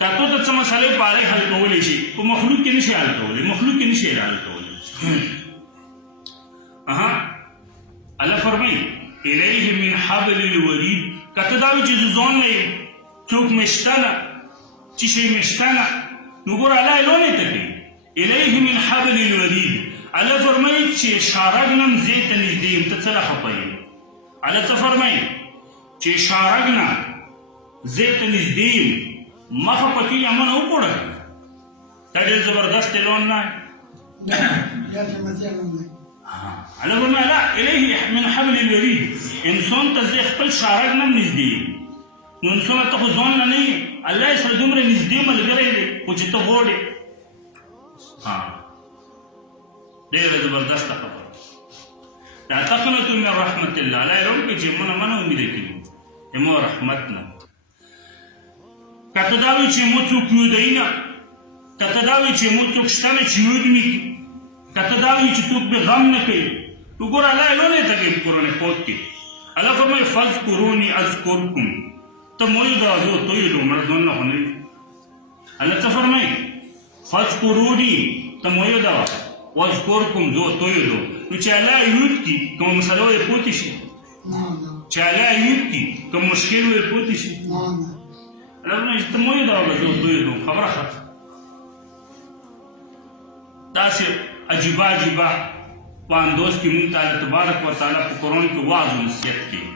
کاتو ته څه مسئلې پاره حل کولی شي په مخلوق کې نشي حل کولی مخلوق کې نشي حل کولی الله فرمایي الیه من حبل الورید کته دا چې ځون نه څوک مشتله چې شي مشتله نو ګور الله لونه ته کوي الیه من حبل الورید الله فرمایي چې شارګنم زیت نږدې ته څه خپایي الله څه فرمایي چې شارګنا زیت نږدې مخه پکې امن وکړه دا ډېر زبردست لون نه على فرمایي لا الیه من حبل الورید انسان ته زه خپل شارګنم نږدې نو انسان ته خو ځان نه الله سره دومره نږدې ملګری دی خو چې ته غواړې ډېره زبردسته خبره لا تقنطوا من رحمة الله لا يرون چې منه امید کړي زموږ رحمت نه کته دا وي چې مو څوک یو دی نه کته دا وي چې مو څوک شته نه چې یو دي کته دا وي چې څوک به غم نه کوي وګوره الله لونه ته کې قرآن پاک کې الله فرمایي فاذكروني اذكركم ته مو یو دا زه ته یو مرزون نه هني الله ته فرمایي فاذكروني ته مو یو دا واذكركم زه ته یو نو چې الله یوت کی کوم مسله یې پوتې شي چې الله یوت کی کوم مشکل یې پوتې شي الله ته مو یو دا زه ته یو خبره ختم داسې عجیبه عجیبه پاندوس کې مونږ ته تبارک وتعالی په قرآن کې واعظ او نصیحت کوي